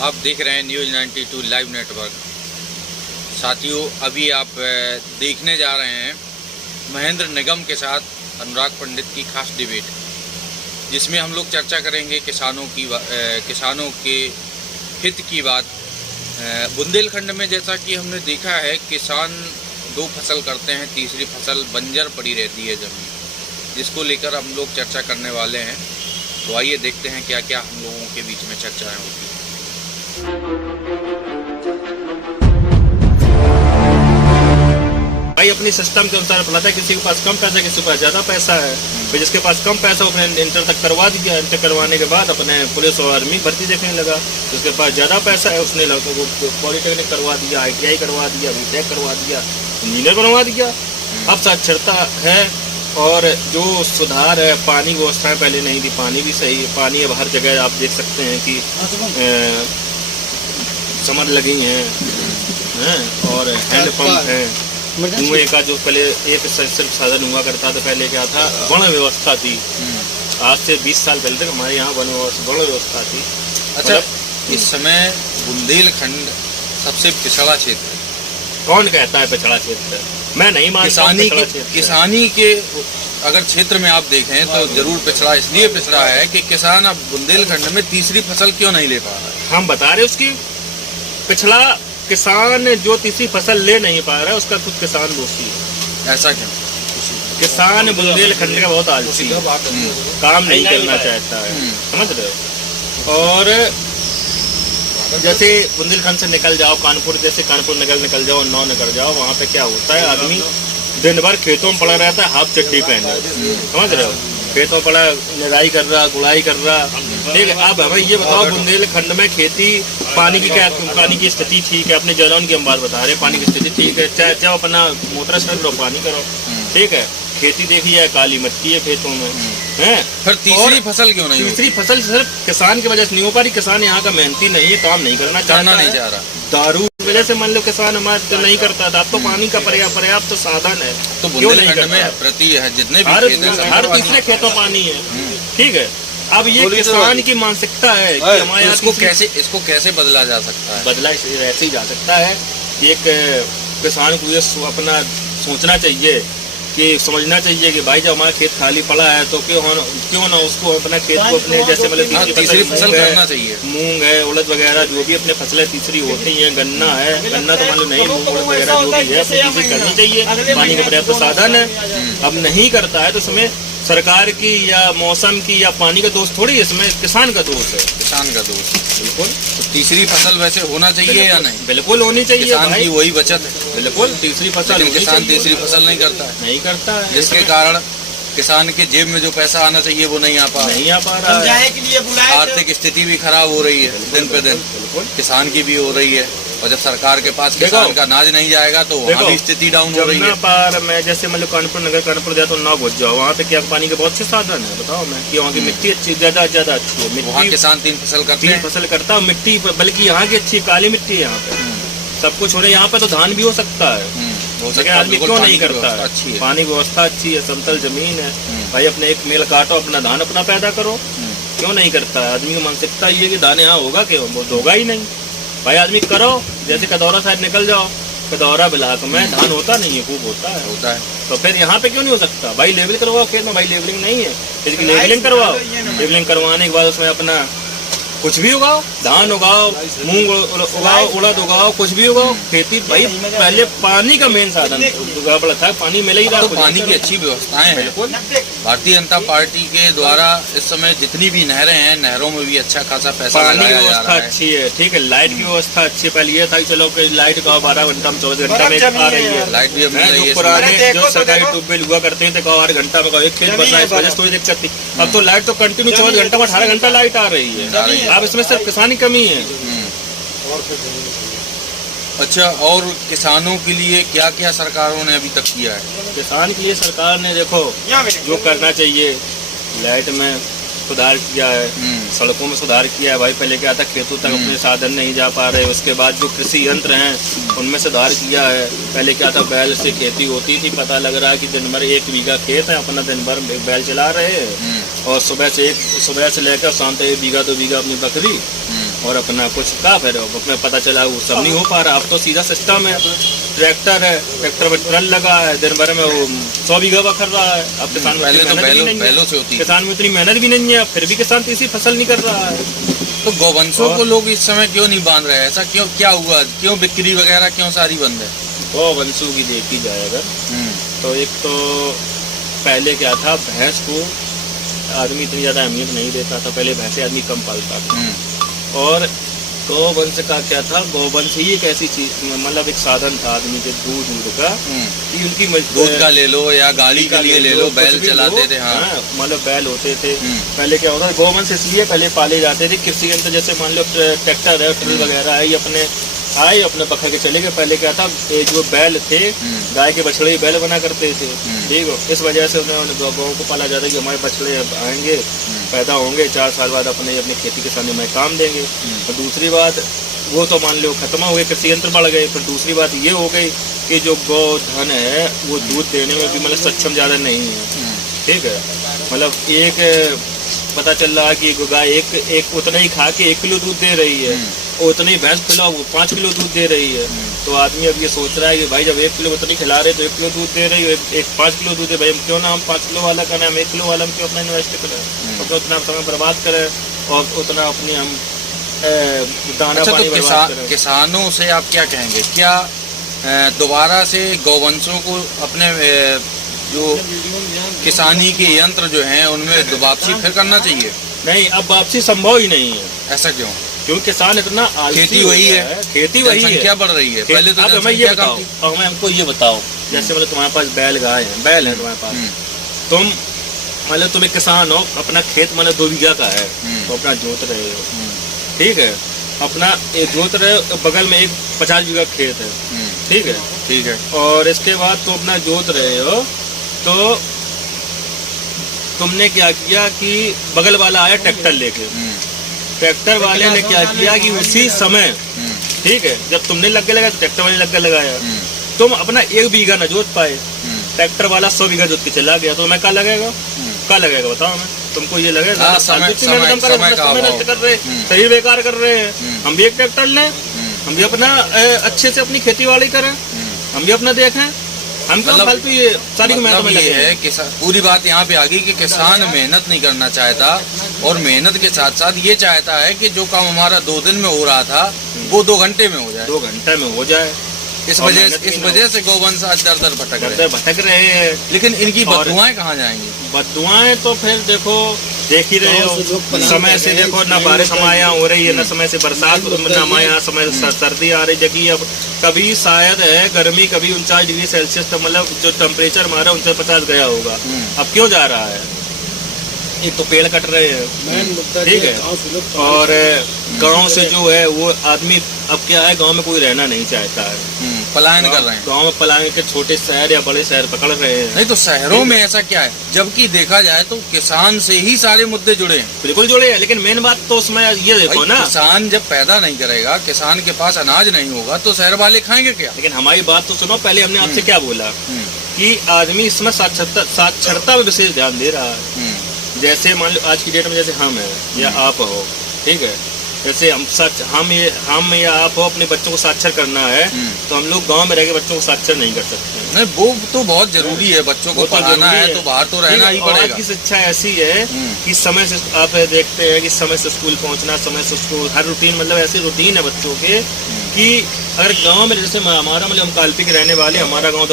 आप देख रहे हैं न्यूज़ 92 लाइव नेटवर्क। साथियों, अभी आप देखने जा रहे हैं महेंद्र निगम के साथ अनुराग पंडित की खास डिबेट, जिसमें हम लोग चर्चा करेंगे किसानों के हित की बात। बुंदेलखंड में जैसा कि हमने देखा है, किसान दो फसल करते हैं, तीसरी फसल बंजर पड़ी रहती है ज़मीन, जिसको लेकर हम लोग चर्चा करने वाले हैं। तो आइए देखते हैं क्या क्या हम लोगों के बीच में चर्चाएं होती हैं। भाई अपनी सिस्टम के अनुसार पता है, किसी के पास कम पैसा, किसी के पास ज़्यादा पैसा है। तो जिसके पास कम पैसा उसने इंटर तक करवा दिया, इंटर करवाने के बाद अपने पुलिस और आर्मी भर्ती देखने लगा। जिसके पास ज़्यादा पैसा है उसने लड़कों को पॉलिटेक्निक करवा दिया, ITI करवा दिया, BTech करवा दिया, इंजीनियर बनवा दिया। अब साक्षरता है और जो सुधार है, पानी व्यवस्थाएं पहले नहीं थी, पानी भी सही, पानी अब हर जगह आप देख सकते हैं कि समर लगी हैं और हैंडपम्प हैं। कुएं का जो पहले एक सिर्फ साधन हुआ करता था, पहले क्या था, वन व्यवस्था थी। आज से 20 साल पहले तक हमारे यहाँ वन व्यवस्था थी। अच्छा, इस समय बुंदेलखंड सबसे पिछड़ा क्षेत्र है। कौन कहता है पिछड़ा क्षेत्र? मैं नहीं मानता। किसानी के अगर क्षेत्र में आप देखें तो जरूर पिछड़ा इसलिए पिछड़ा है कि किसान अब बुंदेलखंड में तीसरी फसल क्यों नहीं ले पा रहा है। हम बता रहे उसकी पिछड़ा किसान जो तीसरी फसल ले नहीं पा रहा है, उसका खुद किसान दोषी है। ऐसा क्यों? किसान बुंदेलखंड का बहुत आलसी है, काम नहीं करना चाहता है, समझ रहे हो। और जैसे बुंदेलखंड से निकल जाओ कानपुर, जैसे कानपुर निकल जाओ, उन्नाव निकल जाओ, वहाँ पे क्या होता है, आदमी दिन भर खेतों में पड़ा रहता है, हाफ चड्डी पहने, समझ रहे हो, खेतों में पड़ा निराई कर रहा, गुड़ाई कर रहा। ठीक है, अब हमें ये बताओ बुंदेलखंड में खेती पानी की क्या, पानी की स्थिति ठीक है? अपने जलौन की हम बात बता रहे हैं, पानी की स्थिति ठीक है, चाहे अपना मोटर से करो, पानी करो, ठीक है। खेती देखी जाए, काली मिट्टी है खेतों में, हैं? फिर तीसरी फसल क्यों नहीं? तीसरी फसल सिर्फ किसान की वजह से नहीं हो पा रही। किसान यहाँ का मेहनती नहीं है, काम नहीं करना चाह रहा। दारू की वजह से मान लो किसान हमारे तो नहीं करता था। अब तो पानी का पर्याप्त साधन है, तो बुंदेलखंड में प्रति जितने भी हर तीसरे खेतों पानी है, ठीक है। अब ये किसान की मानसिकता है कि हमारे इसको कैसे बदला जा सकता है? बदला ऐसे ही जा सकता है कि एक किसान को ये अपना सोचना चाहिए कि समझना चाहिए कि भाई जब हमारा खेत खाली पड़ा है तो क्यों ना उसको अपना खेत को अपने जैसे मतलब तीसरी फसल करना चाहिए। मूंग है, उड़द वगैरह जो भी अपने फसलें तीसरी होती हैं, गन्ना है, गन्ना तो मान लो नहीं, मूंग उड़द वगैरह जो भी है अपनी तीसरी करनी चाहिए। पानी का पर्याप्त साधन है, अब नहीं करता है तो इसमें सरकार की या मौसम की या पानी का दोष थोड़ी, इसमें किसान का दोष है। किसान का दोष, बिल्कुल। तो तीसरी फसल वैसे होना चाहिए या नहीं? बिल्कुल होनी चाहिए, किसान की वही बचत है। बिल्कुल, तीसरी फसल। किसान तीसरी फसल नहीं करता है, नहीं करता है, जिसके कारण किसान के जेब में जो पैसा आना चाहिए वो नहीं आ पा रहा है। आर्थिक स्थिति भी खराब हो रही है दिन पे दिन, किसान की भी हो रही है। और जब सरकार के पास किसान का अनाज नहीं जाएगा तो वहाँ भी स्थिति डाउन हो रही है। पार मैं जैसे मतलब कानपुर जाता हूँ, 9 घुस जाओ, वहाँ पे क्या पानी के बहुत से साधन है, बताओ मैं कि वहाँ की मिट्टी अच्छी, ज्यादा अच्छी है। वहाँ किसान 3 फसल करते हैं, 3 फसल करता है मिट्टी, बल्कि यहाँ की अच्छी काली मिट्टी है, यहाँ पे सब कुछ हो रहा है। यहाँ पे तो धान भी हो सकता है, लेकिन आदमी क्यों नहीं करता है? पानी की व्यवस्था अच्छी है, समतल जमीन है, भाई अपने एक मेल काटो, अपना धान अपना पैदा करो, क्यों नहीं करता है? आदमी की मानसिकता ये कि धान यहाँ होगा क्यों, वो होगा ही नहीं। भाई आदमी करो, जैसे कदौरा साइड निकल जाओ, कदौरा ब्लॉक में धान होता नहीं है, खूब होता है। तो फिर यहाँ पे क्यों नहीं हो सकता? भाई लेवल करवाओ खेत में, भाई लेवलिंग नहीं है, इसकी लेवलिंग करवाओ। लेवलिंग करवाने के बाद उसमें अपना कुछ भी उगाओ, धान उगाओ, मूंग उगाओ, उड़द उगाओ, कुछ भी उगाओ। खेती भाई पहले पानी का मेन साधन पड़ा था, पानी मिल ही रहा। तो पानी की अच्छी व्यवस्थाएं हैं। भारतीय जनता पार्टी के द्वारा इस समय जितनी भी नहरें हैं, नहरों में भी अच्छा खासा पैसा पानी की व्यवस्था अच्छी है, ठीक है। लाइट की व्यवस्था अच्छी है। पहले ये था चलो कि लाइट का 12 घंटा में 24 घंटा में आ रही है, लाइट भी जो पुराने जो सरकारी ट्यूबवेल हुआ करते थे 8 घंटा में एक खेत बदला, इस वजह से थोड़ी दिक्कत थी। अब तो लाइट तो कंटिन्यू 24 घंटा में 18 घंटा लाइट आ रही है। अब इसमें सिर्फ किसान की कमी है। अच्छा, और किसानों के लिए क्या क्या सरकारों ने अभी तक किया है? किसान के लिए सरकार ने देखो जो करना चाहिए, लाइट में सुधार किया है, सड़कों में सुधार किया है। भाई पहले क्या था, खेतों तक अपने साधन नहीं जा पा रहे। उसके बाद जो कृषि यंत्र हैं उनमें सुधार किया है। पहले क्या था, बैल से खेती होती थी, पता लग रहा है कि दिन भर 1 बीघा खेत है, अपना दिन भर बैल चला रहे हैं, और सुबह से लेकर शाम तक 1 बीघा 2 बीघा अपनी बकरी, और अपना कुछ का फिर उसमें पता चला वो सब नहीं हो पा रहा। अब तो सीधा सिस्टम है, ट्रैक्टर है, ट्रैक्टर में ट्रल लगा है, दिन भर में वो 100 बीघा कर रहा है। अब किसान में पहले तो बैलों से होती है, किसान में उतनी मेहनत भी नहीं है, फिर भी किसान तीसरी फसल नहीं कर रहा है। तो गौवंशों को लोग इस समय क्यों नहीं बांध रहे? ऐसा क्यों, क्या हुआ? क्यों बिक्री वगैरह क्यों सारी बंद है? गौवंशों की देखी जाए अगर तो एक तो पहले क्या था, भैंस को आदमी इतनी ज्यादा अहमियत नहीं देता था, पहले भैंसे आदमी कम पालता था। और गौवंश का क्या था, गौवंश ही एक ऐसी चीज, मतलब एक साधन था आदमी के दूध का, कि उनकी दूध का ले लो या गाड़ी के लिए ले लो, बैल चलाते थे। हाँ, मतलब बैल होते थे। पहले क्या होता था, गौवंश इसलिए पहले पाले जाते थे, कृषि यंत्र जैसे मान लो ट्रैक्टर है, ट्रिल वगैरह है, ये अपने आए अपने पकड़ के चले गए। पहले क्या था, जो बैल थे गाय के बछड़े बैल बना करते थे, ठीक है। इस वजह से उन्होंने गौ को पाला जाता है कि हमारे बछड़े आएंगे, पैदा होंगे, 4 साल बाद अपने खेती किसानी में काम देंगे। और दूसरी बात, वो तो मान लो खत्म हो गए, कृषि यंत्र बढ़ गए। फिर दूसरी बात ये हो गई कि जो गौ धन है वो दूध देने में भी मतलब सक्षम ज़्यादा नहीं है, ठीक है। मतलब एक पता चल रहा है कि गाय एक उतना ही खा के 1 किलो दूध दे रही है, उतना ही भैंस खिलाओ वो 5 किलो दूध दे रही है। तो आदमी अब ये सोच रहा है कि भाई जब 1 किलो उतनी खिला रहे तो 1 किलो दूध दे रही है, एक 5 किलो दूध है, भाई क्यों ना हम 5 किलो वाला करें, हम 1 किलो वाला में क्यों अपना इन्वेस्ट करें, अपना उतना समय बर्बाद करें और उतना अपनी हम दाना अच्छा, पानी तो बर्बाद करें। किसानों से आप क्या कहेंगे? क्या दोबारा से गौवंशों को अपने जो किसानी के यंत्र जो हैं उनमें वापसी फिर करना चाहिए? नहीं, अब वापसी संभव ही नहीं है। ऐसा क्यों? क्योंकि किसान इतना खेती वही है, खेती वही है, क्या बढ़ रही है। पहले तो हमें ये बताओ, और मैं हमको ये बताओ, जैसे मतलब तुम्हारे पास बैल गाय है, बैल है तुम्हारे पास, तुम मतलब तुम एक किसान हो, अपना खेत मतलब 2 बीघा का है, तो अपना जोत रहे हो, ठीक है, अपना जोत रहे हो, बगल में एक 50 बीघा खेत है, ठीक है, ठीक है। और इसके बाद तुम अपना जोत रहे हो, तो तुमने क्या किया कि बगल वाला आया ट्रैक्टर लेके, ट्रैक्टर वाले ने क्या किया कि उसी समय, ठीक है, जब तुमने लग गए लगाया, ट्रैक्टर वाले लग गए लगाया, तुम अपना 1 बीघा न जोत पाए, ट्रैक्टर वाला 100 बीघा जोत के चला गया, तो मैं क्या लगेगा, क्या लगेगा बताओ हमें? तुमको ये लगेगा समय नष्ट कर रहे, शरीर बेकार कर रहे हैं। हम भी एक ट्रैक्टर लें, हम भी अपना अच्छे से अपनी खेती बाड़ी करें, हम भी अपना देखें, हम क्यों फालतू ये सारी मेहनत में लगे हैं? पूरी बात यहाँ पे आ गई कि किसान मेहनत नहीं करना चाहता, और मेहनत के साथ साथ ये चाहता है कि जो काम हमारा 2 दिन में हो रहा था वो 2 घंटे में हो जाए, 2 घंटे में हो जाए। इस वजह से गौवंश आज दर भटक रहे हैं। लेकिन इनकी बददुआएं कहाँ जाएंगी? बददुआएं तो फिर देखो, देख ही रहे हो, समय से देखो ना बारिश हमारे यहाँ हो रही है, ना समय से बरसात, ना हमारे यहाँ समय से सर्दी आ रही। जबकि अब कभी शायद है गर्मी, कभी 49 डिग्री सेल्सियस, तो मतलब जो टेम्परेचर हमारा 49-50 गया होगा, अब क्यों जा रहा है? एक तो पेड़ कट रहे हैं, ठीक है, और गांव से जो है वो आदमी अब क्या है, गांव में कोई रहना नहीं चाहता है, पलायन कर रहे हैं, गांव में पलायन के छोटे शहर या बड़े शहर पकड़ रहे हैं। नहीं तो शहरों में ऐसा क्या है, जबकि देखा जाए तो किसान से ही सारे मुद्दे जुड़े हैं। बिल्कुल जुड़े हैं, लेकिन मेन बात तो उसमें ये देखो ना, किसान जब पैदा नहीं करेगा, किसान के पास अनाज नहीं होगा, तो शहर वाले खाएंगे क्या? लेकिन हमारी बात तो सुनो, पहले हमने आपसे क्या बोला कि आदमी इसमें साक्षरता में विशेष ध्यान दे रहा है। जैसे मान लो आज की डेट में जैसे हम हैं या आप हो, ठीक है, जैसे हम या आप हो, अपने बच्चों को साक्षर करना है, तो हम लोग गांव में रह के बच्चों को साक्षर नहीं कर सकते। नहीं, वो तो बहुत जरूरी है, बच्चों को पढ़ाना है तो बाहर तो रहना ही पड़ेगा। आज की शिक्षा ऐसी है कि समय से आप देखते हैं कि समय से स्कूल पहुंचना, समय से स्कूल, हर रूटीन, मतलब ऐसी रूटीन है बच्चों के कि अगर गांव में जैसे हमारा, मतलब हम काल्पी के रहने वाले, हमारा गाँव